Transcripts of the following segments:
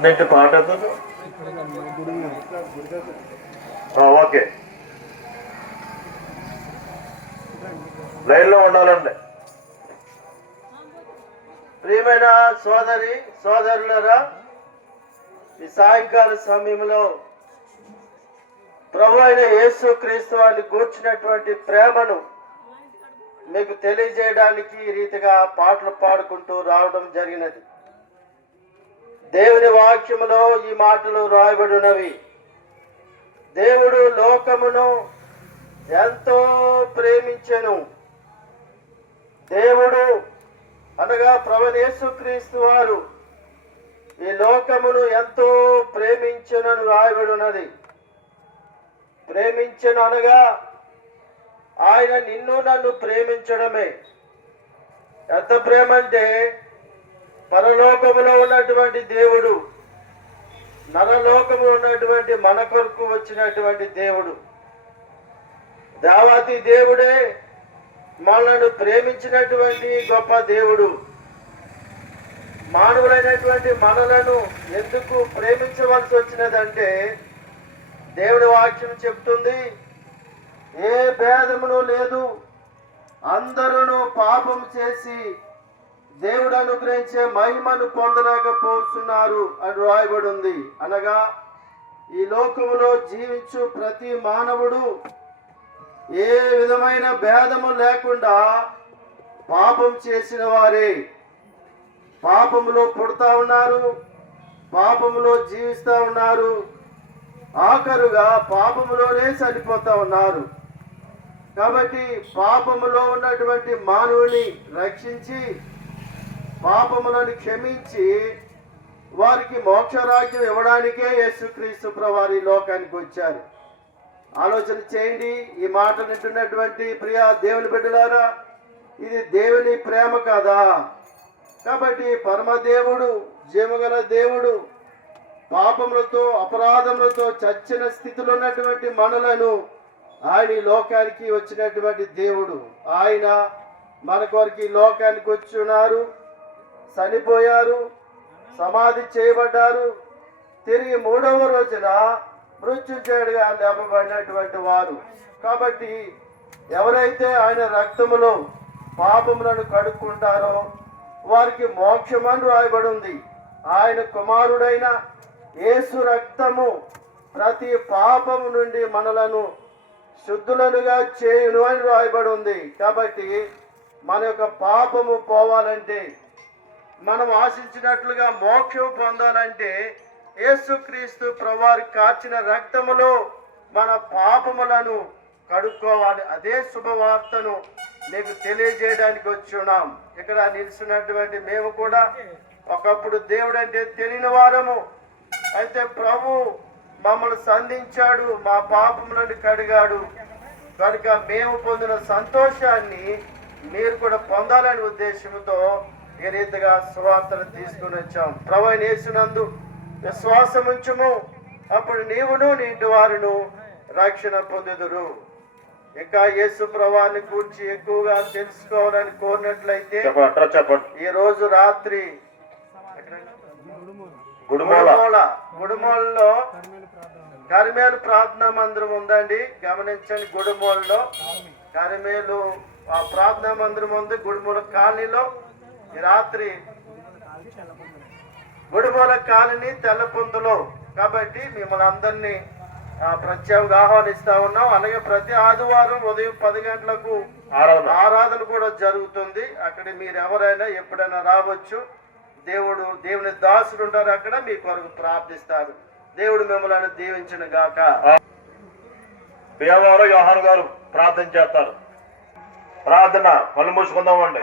Net పాట okay, లైన్లో ఉండాలండి. ప్రియమైన సోదరి సోదరులరా, ఈ సాయంకాల సమయంలో ప్రభు అయిన యేసు క్రీస్తు వారిని కూర్చున్నటువంటి ప్రేమను మీకు తెలియజేయడానికి ఈ రీతిగా పాటలు పాడుకుంటూ రావడం జరిగినది. దేవుని వాక్యములో ఈ మాటలు రాయబడి ఉన్నవి. దేవుడు లోకమును ఎంతో ప్రేమించెను. దేవుడు అనగా ప్రభువైన యేసుక్రీస్తు వారు ఈ లోకమును ఎంతో ప్రేమించెనని రాయబడి ఉన్నది. ప్రేమించెను అనగా ఆయన నిన్ను నన్ను ప్రేమించడమే. ఎంత ప్రేమ అంటే పరలోకములో ఉన్నటువంటి దేవుడు నరలోకములో ఉన్నటువంటి మన కొరకు వచ్చినటువంటి దేవుడు, దేవాతి దేవుడే మనల్ని ప్రేమించినటువంటి గొప్ప దేవుడు. మానవులైనటువంటి మనలను ఎందుకు ప్రేమించవలసి వచ్చినదంటే దేవుడి వాక్యం చెప్తుంది, ఏ భేదమును లేదు, అందరూ పాపం చేసి దేవుడు అనుగ్రహించే మహిమను పొందలేకపోతున్నారు అని రాయబడి ఉంది. అనగా ఈ లోకములో జీవించు ప్రతి మానవుడు ఏ విధమైన భేదము లేకుండా పాపం చేసిన వారే. పాపములో పుడతా ఉన్నారు, పాపములో జీవిస్తూ ఉన్నారు, ఆఖరుగా పాపములోనే చనిపోతా ఉన్నారు. కాబట్టి పాపములో ఉన్నటువంటి మానవుని రక్షించి పాపములను క్షమించి వారికి మోక్షరాజ్యం ఇవ్వడానికే యేసుక్రీస్తు ప్రభువారు ఈ లోకానికి వచ్చారు. ఆలోచన చేయండి. ఈ మాట వింటున్నటువంటి ప్రియ దేవుని బిడ్డలారా, ఇది దేవుని ప్రేమ కాదా? కాబట్టి పరమదేవుడు, జీవగల దేవుడు పాపములతో అపరాధములతో చచ్చిన స్థితిలో ఉన్నటువంటి మనలను ఆయన ఈ లోకానికి వచ్చినటువంటి దేవుడు. ఆయన మన కొరకు ఈ లోకానికి వచ్చి ఉన్నారు, చనిపోయారు, సమాధి చేయబడ్డారు, తిరిగి 3వ రోజున మృత్యుంజయుడిగా లేపబడినటువంటి వారు. కాబట్టి ఎవరైతే ఆయన రక్తములో పాపములను కడుక్కుంటారో వారికి మోక్షమని రాయబడి ఉంది. ఆయన కుమారుడైన యేసు రక్తము ప్రతి పాపము నుండి మనలను శుద్ధులనుగా చేయును అని రాయబడి ఉంది. కాబట్టి మన యొక్క పాపము పోవాలంటే, మనం ఆశించినట్లుగా మోక్షం పొందాలంటే యేసుక్రీస్తు ప్రభువారు కార్చిన రక్తములో మన పాపములను కడుక్కోవాలి. అదే శుభవార్తను మీకు తెలియజేయడానికి వచ్చి ఉన్నాం. ఇక్కడ నిలిచినటువంటి మేము కూడా ఒకప్పుడు దేవుడు అంటే తెలియని వారము. అయితే ప్రభు మమ్మల్ని సంధించాడు, మా పాపములను కడిగాడు. కనుక మేము పొందిన సంతోషాన్ని మీరు కూడా పొందాలనే ఉద్దేశంతో ఈ రీతిగా సువార్తను తీసుకుని వచ్చాం. ప్రభువైన యేసునందు విశ్వాసం ఉంచుము, అప్పుడు నీవును నీ ఇంటి వారును రక్షణ పొందుదురు. ఇంకా యేసు ప్రభువాన్ని గురించి ఎక్కువగా తెలుసుకోవాలని కోరినట్లయితే ఈ రోజు రాత్రి గుడిమూలలో కరిమేలు ప్రార్థనా మందిరం ఉందండి. గమనించండి, గుడిమూలలో కరిమేలు ప్రార్థనా మందిరం ఉంది. గుడిమూల కాలనీలో ఈ రాత్రి గుడిమూల కాలనీ తెల్లపొందులో. కాబట్టి మిమ్మల్ని అందరినీ ప్రత్యేకంగా ఆహ్వానిస్తా ఉన్నాం. అలాగే ప్రతి ఆదివారం ఉదయం 10 గంటలకు ఆరాధన కూడా జరుగుతుంది. అక్కడ మీరు ఎవరైనా ఎప్పుడైనా రావచ్చు. దేవుని దాసులు ఉంటారు, అక్కడ మీ కొరకు ప్రార్థిస్తారు. దేవుడు మిమ్మల్ని దీవించిన గాక. యోహాను గారు ప్రార్థన చేస్తారు. ప్రార్థన కళ్ళు మూసుకుందామండి.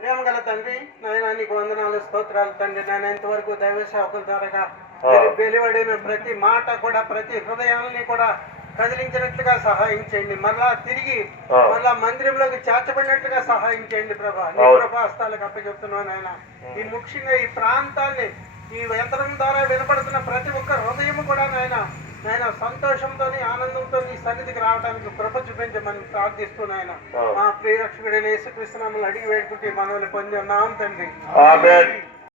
ప్రేమ గల తండ్రి, నాయన నీకు వందనాలు, స్తోత్రాలు తండ్రి. నేను ఇంతవరకు దైవ సేవకుల ద్వారా వెలువడిన ప్రతి మాట కూడా, ప్రతి హృదయాన్ని కూడా కదిలించినట్లుగా సహాయం చేయండి. మళ్ళా మందిరంలోకి చేర్చబడినట్లుగా సహాయం చేయండి ప్రభా. నీ కృపాస్తాలకు అప్పచెప్తున్నాను ఆయన. ఈ ముఖ్యంగా ఈ ప్రాంతాన్ని ఈ యంత్రం ద్వారా వినపడుతున్న ప్రతి ఒక్క హృదయం కూడా నాయన సంతోషంతో ఆనందంతో నీ సన్నిధికి రావడానికి కృప చూపించమని ప్రార్థిస్తున్నాయన. మా ప్రియరక్షకుడైన యేసుక్రీస్తు నామములో అడిగి వేడుకుంటే మనల్ని పొంది ఉన్నాం తండ్రి.